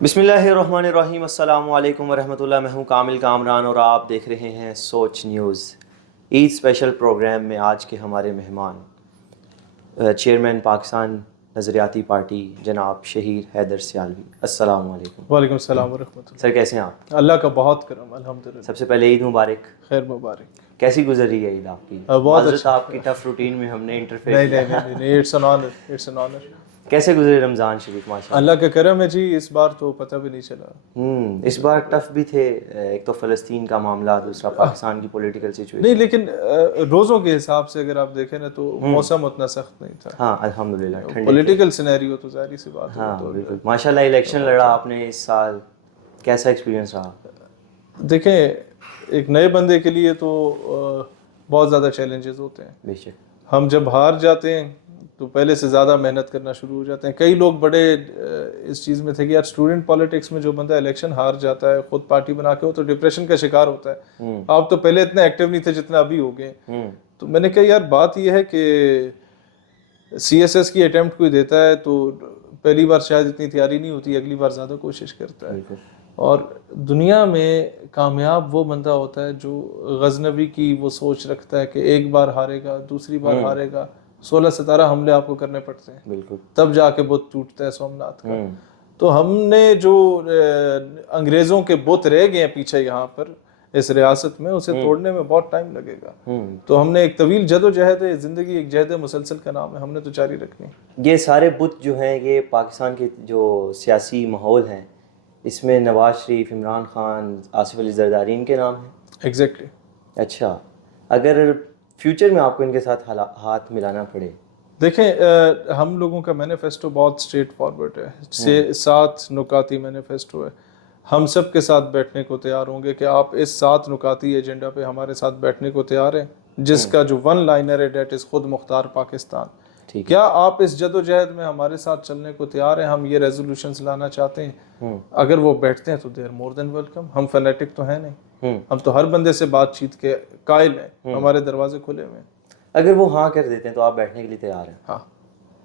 بسم اللہ الرحمن الرحیم، السلام علیکم ورحمۃ اللہ۔ میں ہوں کامل کامران اور آپ دیکھ رہے ہیں سوچ نیوز۔ عید اسپیشل پروگرام میں آج کے ہمارے مہمان چیئرمین پاکستان نظریاتی پارٹی جناب شہیر حیدر سیالوی۔ السلام علیکم۔ وعلیکم السلام ورحمۃ اللہ۔ سر کیسے ہیں آپ؟ اللہ کا بہت کرم، الحمدللہ۔ سب سے پہلے عید مبارک۔ خیر مبارک۔ کیسی گزری ہے عید آپ کی؟ بہت اچھا۔ آپ کی ٹف روٹین میں ہم نے انٹرفیئر نہیں، اٹس این آنر۔ کیسے گزرے رمضان شریف؟ ماشاء اللہ کا کرم ہے جی، اس بار تو پتہ بھی نہیں چلا۔ اس بار ٹف بھی تھے، ایک تو فلسطین کا معاملہ، دوسرا پاکستان کی پولیٹیکل سچویشن۔ نہیں، لیکن روزوں کے حساب سے اگر آپ دیکھیں نا تو موسم اتنا سخت نہیں تھا۔ ہاں الحمدللہ۔ پولیٹیکل سینیریو تو ظاہری سی بات ہے۔ ہاں بالکل، ماشاء اللہ۔ الیکشن لڑا آپ نے اس سال، کیسا ایکسپیرینس رہا؟ دیکھیں، ایک نئے بندے کے لیے تو بہت زیادہ چیلنجز ہوتے ہیں۔ بے شک۔ ہم جب ہار جاتے ہیں تو پہلے سے زیادہ محنت کرنا شروع ہو جاتے ہیں۔ کئی لوگ بڑے اس چیز میں تھے کہ یار اسٹوڈنٹ پالیٹکس میں جو بندہ الیکشن ہار جاتا ہے خود پارٹی بنا کے، وہ تو ڈپریشن کا شکار ہوتا ہے۔ آپ تو پہلے اتنے ایکٹیو نہیں تھے جتنا ابھی ہو گئے۔ تو میں نے کہا یار بات یہ ہے کہ سی ایس ایس کی اٹیمپٹ کوئی دیتا ہے تو پہلی بار شاید اتنی تیاری نہیں ہوتی، اگلی بار زیادہ کوشش کرتا ہے۔ اور دنیا میں کامیاب وہ بندہ ہوتا ہے جو غزنوی کی وہ سوچ رکھتا ہے کہ ایک بار ہارے گا، دوسری بار ہارے گا، 16-17 حملے آپ کو کرنے پڑتے ہیں، بالکل، تب جا کے بت ٹوٹتا ہے سومناتھ کا۔ تو ہم نے جو انگریزوں کے بت رہ گئے ہیں پیچھے یہاں پر اس ریاست میں، اسے توڑنے میں بہت ٹائم لگے گا۔ تو ہم نے ایک طویل جد و جہد ہے، زندگی ایک جہد مسلسل کا نام ہے، ہم نے تو جاری رکھنی۔ یہ سارے بت جو ہیں یہ پاکستان کے جو سیاسی ماحول ہیں اس میں نواز شریف، عمران خان، آصف علی زرداری ان کے نام ہیں؟ ایگزیکٹلی۔ اچھا، اگر فیوچر میں آپ کو ان کے ساتھ ہاتھ ملانا پڑے؟ دیکھیں، ہم لوگوں کا مینیفیسٹو بہت اسٹریٹ فارورڈ ہے، 7 نکاتی مینیفیسٹو ہے۔ ہم سب کے ساتھ بیٹھنے کو تیار ہوں گے کہ آپ اس 7 نکاتی ایجنڈا پہ ہمارے ساتھ بیٹھنے کو تیار ہیں، جس کا جو ون لائنر ہے دیٹ از خود مختار پاکستان۔ کیا آپ اس جد و جہد میں ہمارے ساتھ چلنے کو تیار ہیں؟ ہم یہ ریزولوشنز لانا چاہتے ہیں، اگر وہ بیٹھتے ہیں تو they are more than welcome. ہم فینیٹک تو ہیں نہیں، ہم تو ہر بندے سے بات چیت کے قائل ہیں، ہمارے دروازے کھلے ہوئے ہیں۔ اگر وہ ہاں کر دیتے ہیں تو آپ بیٹھنے کے لیے تیار ہیں؟ ہاں،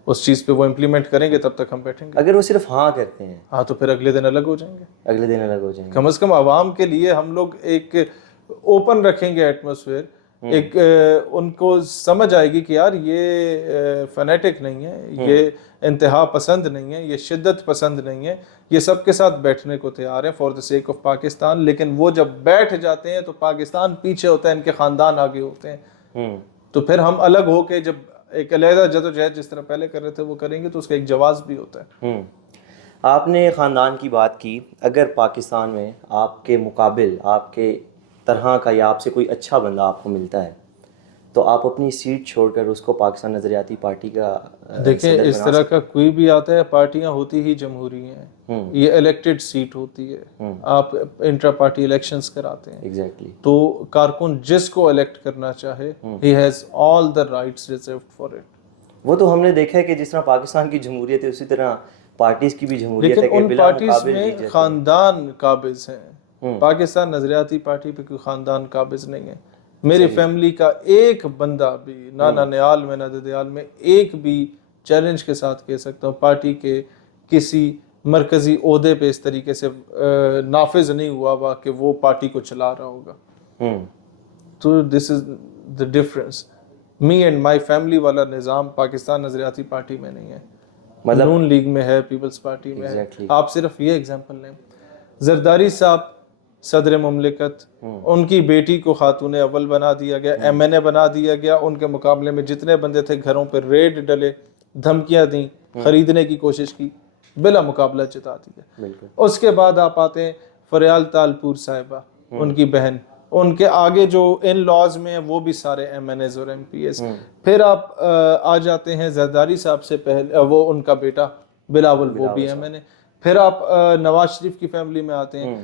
اس چیز پہ وہ امپلیمنٹ کریں گے تب تک ہم بیٹھیں گے۔ اگر وہ صرف ہاں کرتے ہیں؟ ہاں، تو پھر اگلے دن الگ ہو جائیں گے، اگلے دن الگ ہو جائیں گے۔ کم از کم عوام کے لیے ہم لوگ ایک اوپن رکھیں گے ایٹماسفیئر، ایک ان کو سمجھ آئے گی کہ یار یہ فینیٹک نہیں ہے، یہ انتہا پسند نہیں ہے، یہ شدت پسند نہیں ہے، یہ سب کے ساتھ بیٹھنے کو تیار ہے for the sake of Pakistan. لیکن وہ جب بیٹھ جاتے ہیں تو پاکستان پیچھے ہوتا ہے، ان کے خاندان آگے ہوتے ہیں۔ تو پھر ہم الگ ہو کے جب ایک علیحدہ جدوجہد جس طرح پہلے کر رہے تھے وہ کریں گے تو اس کا ایک جواز بھی ہوتا ہے۔ آپ نے خاندان کی بات کی، اگر پاکستان میں آپ کے مقابل، آپ کے طرح کا یا آپ سے کوئی اچھا بندہ آپ کو ملتا ہے تو آپ اپنی سیٹ چھوڑ کر اس کو پاکستان نظریاتی پارٹی کا دیکھیں، اس طرح کا کوئی بھی آتا ہے، پارٹیاں ہوتی ہی جمہوری ہیں، یہ الیکٹڈ سیٹ ہوتی ہے، آپ انٹرا پارٹی الیکشنز کراتے ہیں۔ ایگزیکٹلی۔ تو کارکن جس کو الیکٹ کرنا چاہے he has all the rights reserved for it. وہ تو ہم نے دیکھا ہے کہ جس طرح پاکستان کی جمہوریت ہے اسی طرح پارٹیز کی بھی جمہوریت ہے، لیکن کہ ان بلا پارٹیز مقابل میں جیتے ہیں۔ خاندان قابض ہیں، پاکستان نظریاتی پارٹی پہ کوئی خاندان قابض نہیں ہے۔ میری فیملی کا ایک بندہ بھی، نہ ننیال میں نہ ددیال میں، ایک بھی چیلنج کے ساتھ کہہ سکتا ہوں پارٹی کے کسی مرکزی عہدے پہ اس طریقے سے نافذ نہیں ہوا ہوا کہ وہ پارٹی کو چلا رہا ہوگا۔ تو this is the difference, me and my family والا نظام پاکستان نظریاتی پارٹی میں نہیں ہے، نون لیگ میں ہے، پیپلز پارٹی میں ہے۔ آپ صرف یہ اگزامپل لیں، زرداری صاحب صدر مملکت، ان کی بیٹی کو خاتون اول بنا دیا گیا، ایم این اے بنا دیا گیا، ان کے مقابلے میں جتنے بندے تھے گھروں پہ ریڈ ڈلے، دھمکیاں دیں، خریدنے کی کوشش کی، بلا مقابلہ جتا دیا۔ اس کے بعد آپ آتے ہیں فریال تالپور صاحبہ، ان کی بہن، ان کے آگے جو ان لاز میں ہیں وہ بھی سارے ایم این ایز اور ایم پی ایز۔ پھر آپ آ جاتے ہیں زرداری صاحب سے پہلے وہ ان کا بیٹا بلاول، وہ بھی ایم این اے۔ پھر آپ نواز شریف کی فیملی میں آتے ہیں،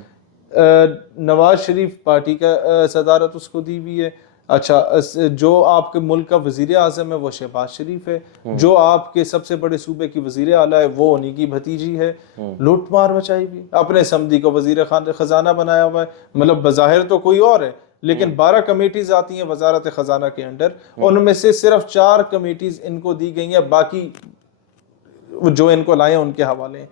نواز شریف پارٹی کا صدارت اس کو دی ہوئی ہے۔ اچھا، جو آپ کے ملک کا وزیر اعظم ہے وہ شہباز شریف ہے، جو آپ کے سب سے بڑے صوبے کی وزیر اعلیٰ ہے وہ انہی کی بھتیجی ہے۔ لوٹ مار مچائی ہوئی، اپنے سمدھی کو وزیر خزانہ بنایا ہوا ہے، مطلب بظاہر تو کوئی اور ہے لیکن 12 کمیٹیز آتی ہیں وزارت خزانہ کے انڈر، ان میں سے صرف 4 کمیٹیز ان کو دی گئی ہیں، باقی جو ان کو لائے ہیں ان کے حوالے ہیں۔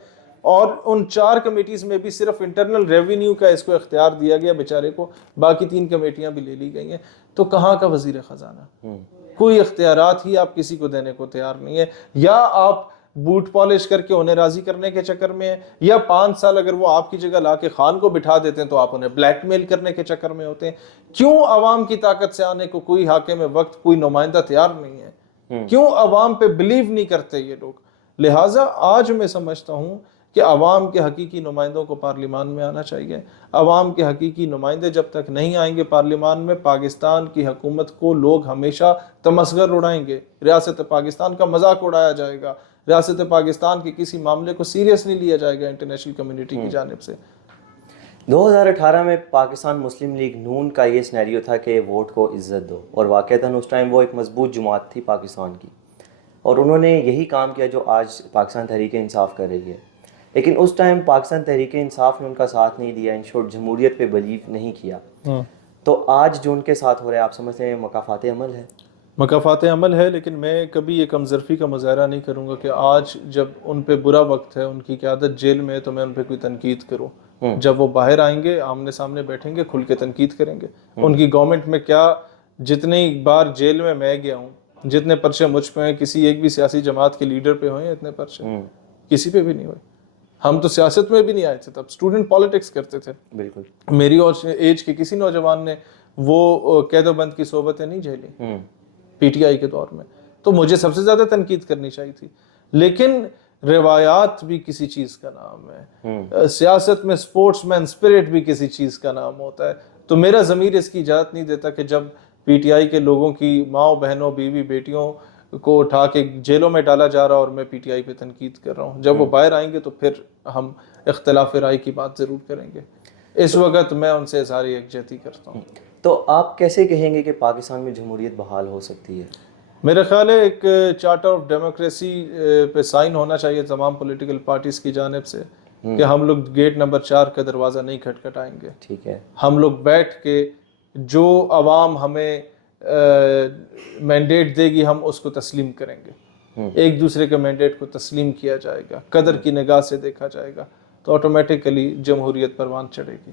اور ان 4 کمیٹیز میں بھی صرف انٹرنل ریونیو کا اس کو اختیار دیا گیا بیچارے کو, باقی 3 کمیٹیاں بھی لے لی گئی ہیں. تو کہاں کا وزیر خزانہ؟ کوئی اختیارات ہی آپ کسی کو دینے کو تیار نہیں ہے. یا آپ بوٹ پالش کر کے انہیں راضی کرنے کے چکر میں ہیں, یا 5 سال اگر وہ آپ کی جگہ لا کے خان کو بٹھا دیتے ہیں تو آپ انہیں بلیک میل کرنے کے چکر میں ہوتے ہیں. کیوں عوام کی طاقت سے آنے کو کوئی حاکم وقت, کوئی نمائندہ تیار نہیں ہے؟ کیوں عوام پہ بلیو نہیں کرتے یہ لوگ؟ لہٰذا آج میں سمجھتا ہوں کہ عوام کے حقیقی نمائندوں کو پارلیمان میں آنا چاہیے. عوام کے حقیقی نمائندے جب تک نہیں آئیں گے پارلیمان میں, پاکستان کی حکومت کو لوگ ہمیشہ تمسخر اڑائیں گے, ریاست پاکستان کا مذاق اڑایا جائے گا, ریاست پاکستان کے کسی معاملے کو سیریس نہیں لیا جائے گا انٹرنیشنل کمیونٹی کی جانب سے. 2018 میں پاکستان مسلم لیگ نون کا یہ سینیریو تھا کہ ووٹ کو عزت دو, اور واقعتاً اس ٹائم وہ ایک مضبوط جماعت تھی پاکستان کی, اور انہوں نے یہی کام کیا جو آج پاکستان تحریک انصاف کر رہی ہے. لیکن اس ٹائم پاکستان تحریک انصاف نے ان کا ساتھ نہیں دیا, ان شورٹ جمہوریت پہ بلیو نہیں کیا. تو آج جو ان کے ساتھ ہو رہا ہے آپ سمجھتے ہیں مکافات عمل ہے؟ مکافات عمل ہے, لیکن میں کبھی یہ کمزرفی کا مظاہرہ نہیں کروں گا کہ آج جب ان پہ برا وقت ہے, ان کی قیادت جیل میں ہے, تو میں ان پہ کوئی تنقید کروں. جب وہ باہر آئیں گے, آمنے سامنے بیٹھیں گے, کھل کے تنقید کریں گے. ان کی گورنمنٹ میں کیا, جتنی بار جیل میں گیا ہوں, جتنے پرچے مجھ پہ ہیں, کسی ایک بھی سیاسی جماعت کے لیڈر پہ ہوئے ہیں اتنے پرچے؟ کسی پہ بھی نہیں ہوئے. ہم تو سیاست میں بھی نہیں آئے تھے, تب اسٹوڈنٹ پالیٹکس کرتے تھے. بالکل میری اور ایج کے کسی نوجوان نے وہ قید و بند کی صحبتیں نہیں جھیلی پی ٹی آئی کے دور میں. تو مجھے سب سے زیادہ تنقید کرنی چاہیے تھی. لیکن روایات بھی کسی چیز کا نام ہے, سیاست میں سپورٹس مین سپرٹ بھی کسی چیز کا نام ہوتا ہے. تو میرا ضمیر اس کی اجازت نہیں دیتا کہ جب پی ٹی آئی کے لوگوں کی ماؤں بہنوں بیوی بیٹیوں کو اٹھا کے جیلوں میں ڈالا جا رہا اور میں پی ٹی آئی پہ تنقید کر رہا ہوں. جب وہ باہر آئیں گے تو پھر ہم اختلاف رائے کی بات ضرور کریں گے. اس وقت میں ان سے اظہار یکجہتی کرتا ہوں. تو آپ کیسے کہیں گے کہ پاکستان میں جمہوریت بحال ہو سکتی ہے؟ میرا خیال ہے ایک چارٹر آف ڈیموکریسی پہ سائن ہونا چاہیے تمام پولیٹیکل پارٹیز کی جانب سے کہ ہم لوگ گیٹ نمبر 4 کا دروازہ نہیں کھٹکھٹائیں گے. ٹھیک ہے. ہم لوگ بیٹھ کے جو عوام ہمیں مینڈیٹ دے گی ہم اس کو تسلیم کریں گے. ایک دوسرے کے مینڈیٹ کو تسلیم کیا جائے گا, قدر کی نگاہ سے دیکھا جائے گا, تو آٹومیٹیکلی جمہوریت پروان چڑھے گی.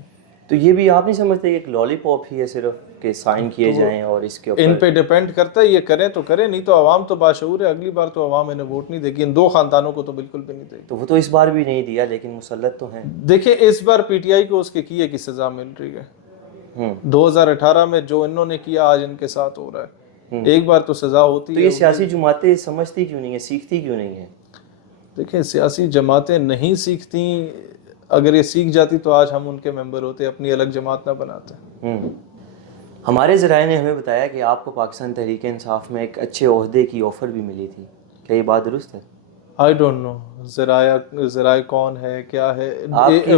تو یہ بھی آپ نہیں سمجھتے کہ ایک لالی پاپ ہی ہے صرف کہ سائن کیے جائیں اور اس کے اوپر ان پہ ڈیپینڈ کرتا ہے, یہ کریں تو کریں, نہیں تو عوام تو باشعور ہے, اگلی بار تو عوام انہیں ووٹ نہیں دے گی. ان 2 خاندانوں کو تو بالکل بھی نہیں دے گی. تو وہ تو اس بار بھی نہیں دیا لیکن مسلط تو ہیں. دیکھیں اس بار پی ٹی آئی کو اس کے کیے کی سزا مل رہی ہے. 2018 میں جو انہوں نے کیا آج ان کے ساتھ ہو رہا ہے. ایک بار تو سزا ہوتی ہے. تو یہ سیاسی جماعتیں سمجھتی کیوں نہیں ہیں, سیکھتی کیوں نہیں ہیں؟ دیکھیں سیاسی جماعتیں نہیں سیکھتی, اگر یہ سیکھ جاتی تو آج ہم ان کے ممبر ہوتے, اپنی الگ جماعت نہ بناتے. ہمارے ذرائع نے ہمیں بتایا کہ آپ کو پاکستان تحریک انصاف میں ایک اچھے عہدے کی آفر بھی ملی تھی, کیا یہ بات درست ہے؟ آئی ڈونٹ نو ذرائع کون ہے کیا ہے.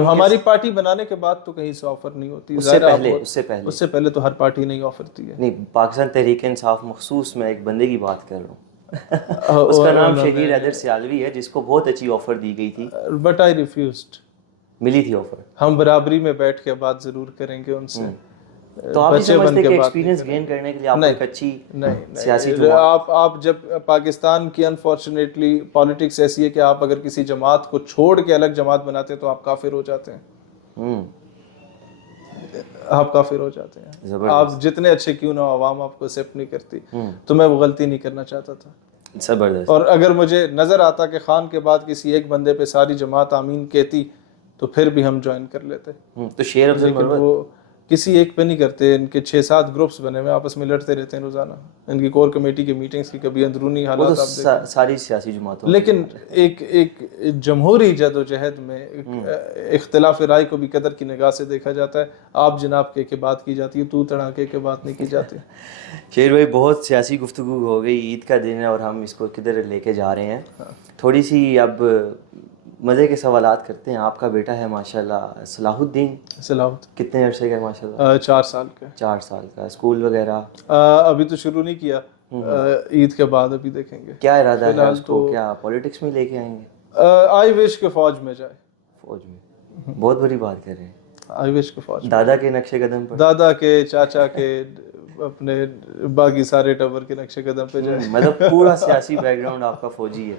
ہماری پارٹی بنانے کے بعد تو کہیں سے آفر نہیں ہوتی. اس سے پہلے تو ہر پارٹی نہیں آفر دی ہے. نہیں, پاکستان تحریک انصاف مخصوص میں ایک بندے کی بات کر رہا ہوں, اس کا نام شہیر حیدر سیالوی ہے, جس کو بہت اچھی آفر دی گئی تھی. But I refused. ملی تھی آفر. ہم برابری میں بیٹھ کے بات ضرور کریں گے ان سے. تو آپ نہیں سمجھتے کہ ایکسپیرینس گین کرنے کے لیے آپ ایک اچھی سیاسی آپ جب پاکستان کی انفارچونیٹلی پالیٹکس ایسی ہے کہ آپ اگر کسی جماعت کو چھوڑ کے الگ جماعت بناتے ہیں تو آپ کافر ہو جاتے ہیں. آپ کافر ہو جاتے ہیں. آپ جتنے اچھے کیوں نہ ہو, عوام آپ کو ایکسیپٹ نہیں کرتی. تو میں وہ غلطی نہیں کرنا چاہتا تھا. زبردست. اور اگر مجھے نظر آتا کہ خان کے بعد کسی ایک بندے پہ ساری جماعت آمین کہتی تو پھر بھی ہم جوائن کر لیتے. تو شیر افضل مروت وہ کسی ایک پہ نہیں کرتے. ان کے 6-7 گروپس بنے ہوئے, آپس میں لڑتے رہتے ہیں روزانہ. ان کی کور کمیٹی کی میٹنگز کی کبھی اندرونی حالات آپ دیکھیں. ساری سیاسی جماعتوں. لیکن ایک جمہوری جدوجہد میں اختلاف رائے کو بھی قدر کی نگاہ سے دیکھا جاتا ہے. آپ جناب کے بات کی جاتی ہے, تو تڑاکے کے بات نہیں کی جاتی. شیر بھائی بہت سیاسی گفتگو ہو گئی, عید کا دن ہے اور ہم اس کو کدھر لے کے جا رہے ہیں. تھوڑی سی اب مزے کے سوالات کرتے ہیں. آپ کا بیٹا ہے ماشاءاللہ صلاح الدین, کتنے عرصے کا ہے ماشاءاللہ؟ 4 سال کا. 4 سال کا. اسکول وغیرہ ابھی تو شروع نہیں کیا, عید کے بعد ابھی دیکھیں گے. کیا ارادہ ہے اس کو, کیا پولیٹکس میں لے کے آئیں گے؟ آئی وش کہ فوج میں جائے. فوج میں بہت بڑی بات کر رہے ہیں. آئی وش کہ فوج. دادا کے نقش قدم پر, دادا کے, چاچا کے, اپنے باقی سارے ٹبر کے نقش قدم پہ جائے. مطلب پورا سیاسی بیک گراؤنڈ آپ کا فوجی ہے.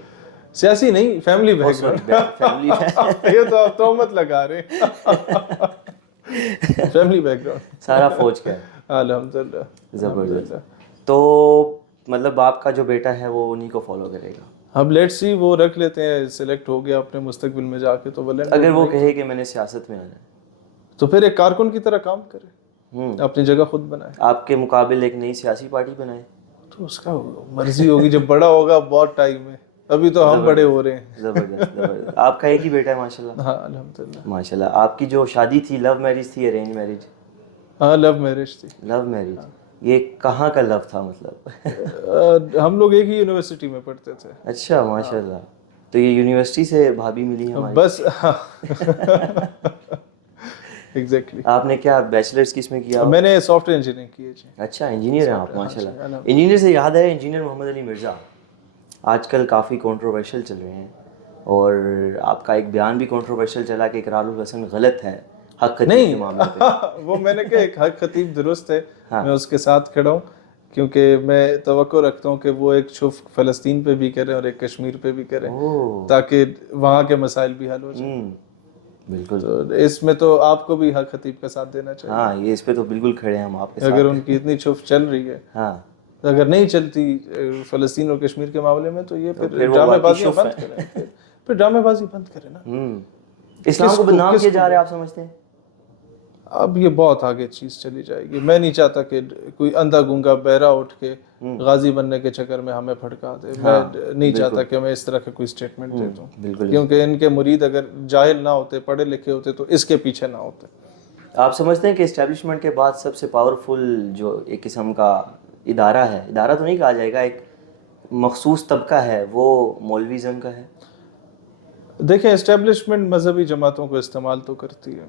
سیاسی نہیں, فیملی بیک گراؤنڈ. فیملی یہ تو آپ تہمت لگا رہے ہیں. فیملی بیک گراؤنڈ سارا فوج کا ہے. الحمدللہ. زبردست. تو مطلب آپ کا جو بیٹا ہے وہ انہی کو فالو کرے گا؟ اب لیٹ سی, وہ رکھ لیتے ہیں, سلیکٹ ہو گیا اپنے مستقبل میں جا کے تو اگر وہ کہے کہ میں نے سیاست میں آنا ہے تو پھر ایک کارکن کی طرح کام کرے, اپنی جگہ خود بنائے. آپ کے مقابل ایک نئی سیاسی پارٹی بنائے تو اس کا مرضی ہوگی, جب بڑا ہوگا. بہت ٹائم ہے, ابھی تو ہم بڑے ہو رہے ہیں. زبردست زبردست. آپ کا ایک ہی بیٹا ہے ماشاء اللہ؟ ہاں الحمدللہ. ماشاء اللہ. آپ کی جو شادی تھی لو میرج تھی ارینج میرج؟ ہاں لو میرج تھی. Love marriage. یہ کہاں کا لو تھا مطلب؟ ہم لوگ ایک ہی یونیورسٹی میں پڑھتے تھے. اچھا ماشاء اللہ. تو یہ یونیورسٹی سے بھابھی ملی ہماری؟ بس ایگزیکٹلی. آپ نے کیا بیچلرز کس میں کیا؟ میں نے سافٹ ویئر انجینئرنگ کی ہے جی. اچھا انجینئر ہیں آپ ماشاء اللہ. انجینئر سے یاد ہے, انجینئر محمد علی مرزا آج کل کافی کنٹروورشل چل رہے ہیں, اور آپ کا ایک بیان بھی کنٹروورشل چلا کہ اقرار الحسن غلط ہے حق خطیب کے معاملے پہ. وہ میں نے کہا ایک حق خطیب درست ہے, میں اس کے ساتھ کھڑا ہوں, کیونکہ میں توقع رکھتا ہوں کہ وہ ایک چھف فلسطین پہ بھی کریں اور ایک کشمیر پہ بھی کریں, تاکہ وہاں کے مسائل بھی حل ہو جائیں. بالکل. تو اس میں تو آپ کو بھی حق خطیب کا ساتھ دینا چاہیے. ہاں یہ اس پہ تو بالکل کھڑے ہیں ہم آپ کے ساتھ. اگر ان کی اتنی چھف چل رہی ہے, ہاں اگر نہیں چلتی فلسطین اور کشمیر کے معاملے میں, تو یہ پھر ڈرامے بازی بند کریں. پھر ڈرامے بازی بند کریں نا. اسلام کو بدنام کیا جا رہا ہے آپ سمجھتے ہیں؟ اب یہ بہت آگے چیز چلی جائے گی. میں نہیں چاہتا کہ کوئی اندھا گونگا بہرا اٹھ کے غازی بننے کے چکر میں ہمیں پھڑکا دے. میں نہیں چاہتا کہ میں اس طرح کا کوئی سٹیٹمنٹ دے دوں, کیونکہ ان کے مرید اگر جاہل نہ ہوتے, پڑھے لکھے ہوتے, تو اس کے پیچھے نہ ہوتے. آپ سمجھتے ہیں کہ اسٹیبلشمنٹ کے بعد سب سے پاورفل جو ایک قسم کا ادارہ ہے, ادارہ تو نہیں کہا جائے گا, ایک مخصوص طبقہ ہے, وہ مولویزم کا ہے؟ دیکھیں اسٹیبلشمنٹ مذہبی جماعتوں کو استعمال تو کرتی ہے,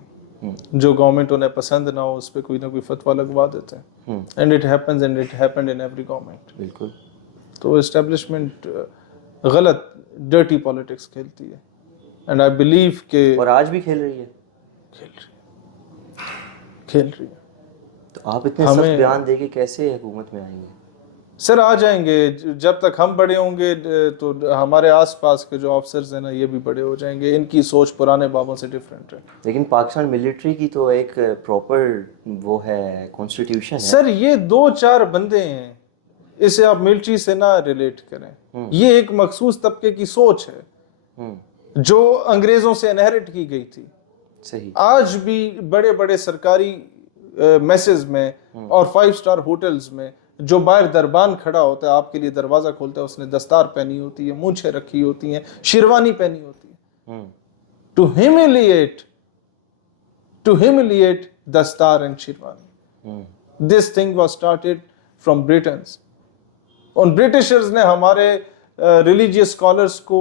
جو گورنمنٹ انہیں پسند نہ ہو اس پہ کوئی نہ کوئی فتویٰ لگوا دیتے ہیں. And it happens and it happened in every government. بالکل. تو اسٹیبلشمنٹ غلط ڈرٹی پالیٹکس کھیلتی ہے, اینڈ آئی بلیو کہ اور آج بھی کھیل رہی ہے. کھیل رہی ہے. تو آپ اتنے سخت بیان دے کے کیسے حکومت میں آئیں گے؟ سر آ جائیں گے, جب تک ہم بڑے ہوں گے تو ہمارے آس پاس کے جو آفسرز ہیں نا یہ بھی بڑے ہو جائیں گے. ان کی سوچ پرانے بابوں سے ڈیفرنٹ ہے. لیکن پاکستان ملٹری کی تو ایک پراپر وہ ہے, کانسٹیٹیوشن ہے. سر یہ 2-4 بندے ہیں, اسے آپ ملٹری سے نہ ریلیٹ کریں. یہ ایک مخصوص طبقے کی سوچ ہے جو انگریزوں سے انہیرٹ کی گئی تھی. صحیح. آج بھی بڑے بڑے سرکاری میسز میں اور 5 اسٹار ہوٹلز میں جو باہر دربان کھڑا ہوتا ہے, آپ کے لیے دروازہ کھولتا ہے, اس نے دستار پہنی ہوتی ہے, مونچھیں رکھی ہوتی ہیں, شیروانی پہنی ہوتی ہے, to humiliate دستار and sherwani. This thing was started from Britons. In Britishers نے ہمارے ریلیجیس اسکالرس کو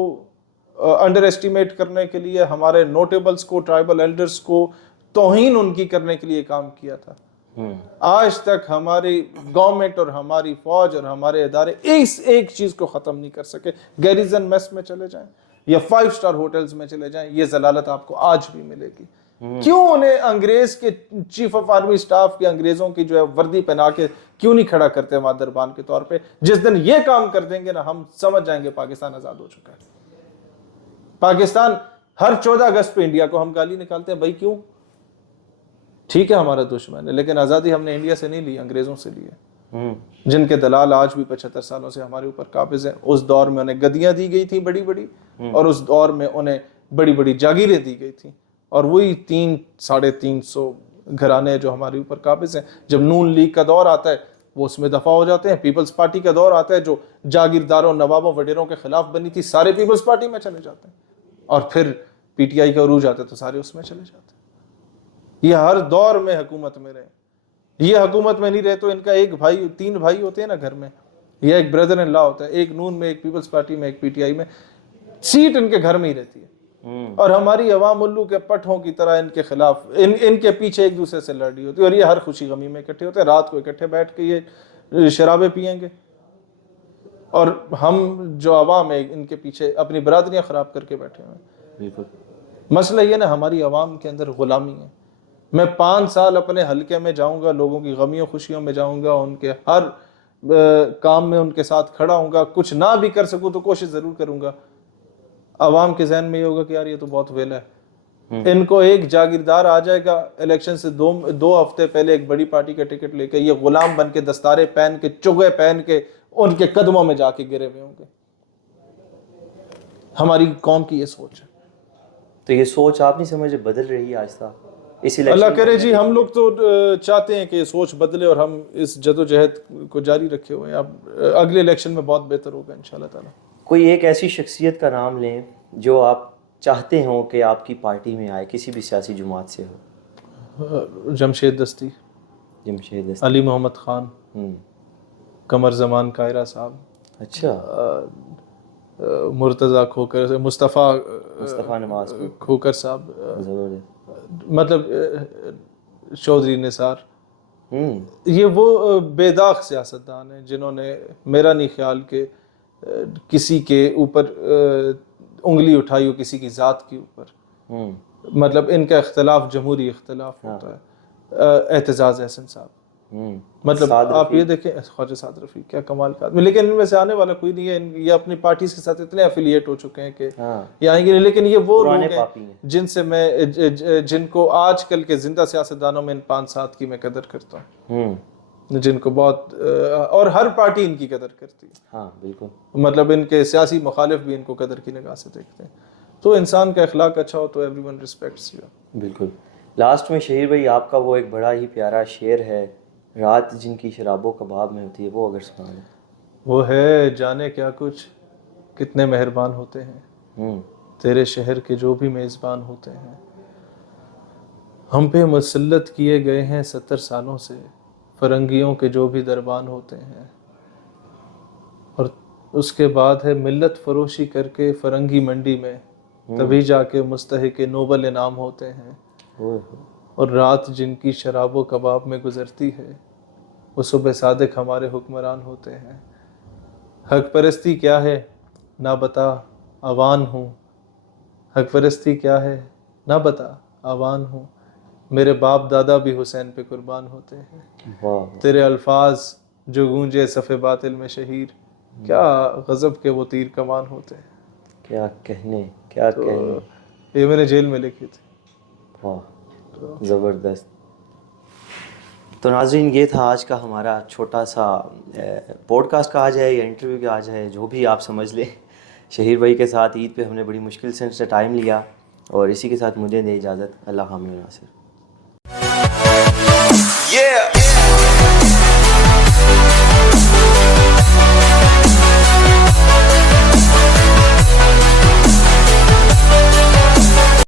انڈر ایسٹیمیٹ کرنے کے لیے, ہمارے نوٹیبلز کو, ٹرائبل ایلڈرز کو توہین ان کی کرنے کے لیے کام کیا تھا. آج تک ہماری گورنمنٹ اور ہماری فوج اور ہمارے ادارے اس ایک چیز کو ختم نہیں کر سکے. گیریزن میس میں چلے جائیں یا 5 اسٹار ہوٹلز میں چلے جائیں, یہ ضلالت آپ کو آج بھی ملے گی. کیوں انہیں انگریز کے چیف آف آرمی سٹاف کے انگریزوں کی جو ہے وردی پہنا کے کیوں نہیں کھڑا کرتے وہاں دربان کے طور پہ؟ جس دن یہ کام کر دیں گے نا, ہم سمجھ جائیں گے پاکستان آزاد ہو چکا ہے. پاکستان ہر 14 اگست پہ انڈیا کو ہم گالی نکالتے ہیں, بھائی کیوں؟ ٹھیک ہے ہمارا دشمن ہے, لیکن آزادی ہم نے انڈیا سے نہیں لی, انگریزوں سے لی ہے, جن کے دلال آج بھی 75 سالوں سے ہمارے اوپر قابض ہیں. اس دور میں انہیں گدیاں دی گئی تھیں بڑی بڑی, اور اس دور میں انہیں بڑی بڑی جاگیریں دی گئی تھیں, اور وہی 300-350 گھرانے جو ہمارے اوپر قابض ہیں. جب نون لیگ کا دور آتا ہے وہ اس میں دفع ہو جاتے ہیں. پیپلز پارٹی کا دور آتا ہے جو جاگیرداروں, نوابوں, وڈیروں کے خلاف بنی تھی, سارے پیپلز پارٹی میں چلے جاتے ہیں. اور پھر پی ٹی آئی کا عروج آتا ہے تو سارے اس میں چلے جاتے ہیں. یہ ہر دور میں حکومت میں رہے. یہ حکومت میں نہیں رہے تو ان کا ایک بھائی, 3 بھائی ہوتے ہیں نا گھر میں, یا ایک بردر ان لا ہوتا ہے, ایک نون میں, ایک پیپلز پارٹی میں, ایک پی ٹی آئی میں, سیٹ ان کے گھر میں ہی رہتی ہے. اور ہماری عوام الو کے پٹھوں کی طرح ان کے خلاف, ان کے پیچھے ایک دوسرے سے لڑ رہی ہوتی ہے. اور یہ ہر خوشی غمی میں اکٹھے ہوتے ہیں, رات کو اکٹھے بیٹھ کے یہ شرابیں پئیں گے, اور ہم جو عوام ہے ان کے پیچھے اپنی برادریاں خراب کر کے بیٹھے ہوئے ہیں. مسئلہ یہ نا ہماری عوام کے اندر غلامی ہے. میں 5 سال اپنے حلقے میں جاؤں گا, لوگوں کی غمیوں خوشیوں میں جاؤں گا, ان کے ہر کام میں ان کے ساتھ کھڑا ہوں گا. کچھ نہ بھی کر سکوں تو کوشش ضرور کروں گا عوام کے ذہن میں یہ ہوگا کہ یار یہ تو بہت ویلا ہے. ان کو ایک جاگیردار آ جائے گا الیکشن سے دو ہفتے پہلے ایک بڑی پارٹی کا ٹکٹ لے کے, یہ غلام بن کے دستارے پہن کے چگے پہن کے ان کے قدموں میں جا کے گرے ہوئے ہوں گے. ہماری قوم کی یہ سوچ ہے. تو یہ سوچ آپ نہیں سمجھے بدل رہی ہے آہستہ اس الیکشن؟ اللہ کرے جی, ہم لوگ تو چاہتے ہیں کہ یہ سوچ بدلے اور ہم اس جدوجہد کو جاری رکھے ہوئے ہیں. اب اگلے الیکشن میں بہت بہتر ہوگا انشاءاللہ تعالی. کوئی ایک ایسی شخصیت کا نام لیں جو آپ چاہتے ہوں کہ آپ کی پارٹی میں آئے, کسی بھی سیاسی جماعت سے ہو. جمشید دستی, جمشید دستی, علی محمد خان, قمر زمان کائرہ صاحب, اچھا, مرتضیٰ کھوکر, مصطفیٰ نواز کھوکر صاحب, زبردست, مطلب چودھری نثار. یہ وہ بے داغ سیاستدان ہیں جنہوں نے میرا نہیں خیال کہ کسی کے اوپر انگلی اٹھائی ہو, کسی کی ذات کے اوپر. مطلب ان کا اختلاف جمہوری اختلاف ہوتا ہے. اعتزاز احسن صاحب, مطلب آپ یہ دیکھیں خواجہ سعد رفیع کیا کمال کا آدمی, لیکن ان میں سے آنے والا کوئی نہیں ہے. یہ اپنی پارٹیز کے ساتھ اتنے افیلیٹ ہو چکے ہیں کہ یہ آئیں گے. لیکن یہ وہ لوگ ہیں جن کو آج کل کے زندہ سیاستدانوں میں ان 5-7 کی میں قدر کرتا ہوں, جن کو بہت, اور ہر پارٹی ان کی قدر کرتی ہے. ہاں بالکل, مطلب ان کے سیاسی مخالف بھی ان کو قدر کی نگاہ سے دیکھتے ہیں. تو انسان کا اخلاق اچھا ہو تو ایوری ون ریسپیکٹس یو. بالکل. لاسٹ میں شہیر بھائی آپ کا وہ ایک بڑا ہی پیارا شعر ہے, رات جن کی شراب و کباب میں ہوتی ہے, وہ اگر سنا دیں. وہ ہے جانے کیا کچھ کتنے مہربان ہوتے ہیں تیرے شہر کے جو بھی میزبان ہوتے ہیں. ہم پہ مسلط کیے گئے ہیں 70 سالوں سے فرنگیوں کے جو بھی دربان ہوتے ہیں. اور اس کے بعد ہے ملت فروشی کر کے فرنگی منڈی میں تبھی جا کے مستحق نوبل انعام ہوتے ہیں. اور رات جن کی شراب و کباب میں گزرتی ہے وہ صبح صادق ہمارے حکمران ہوتے ہیں. حق پرستی کیا ہے نہ بتا عوان ہوں, حق پرستی کیا ہے نہ بتا عوان ہوں, میرے باپ دادا بھی حسین پہ قربان ہوتے ہیں. تیرے الفاظ جو گونجے صف باطل میں شہیر, کیا غضب کے وہ تیر کمان ہوتے ہیں. کیا کہنے, کیا کہنے, یہ میں نے جیل میں لکھی تھی. واہ زبردست. تو ناظرین یہ تھا آج کا ہمارا چھوٹا سا پوڈ کاسٹ کہا جائے یا انٹرویو کہا جائے, جو بھی آپ سمجھ لیں. شہیر بھائی کے ساتھ عید پہ ہم نے بڑی مشکل سے ٹائم لیا, اور اسی کے ساتھ مجھے دے اجازت. اللہ حافظ.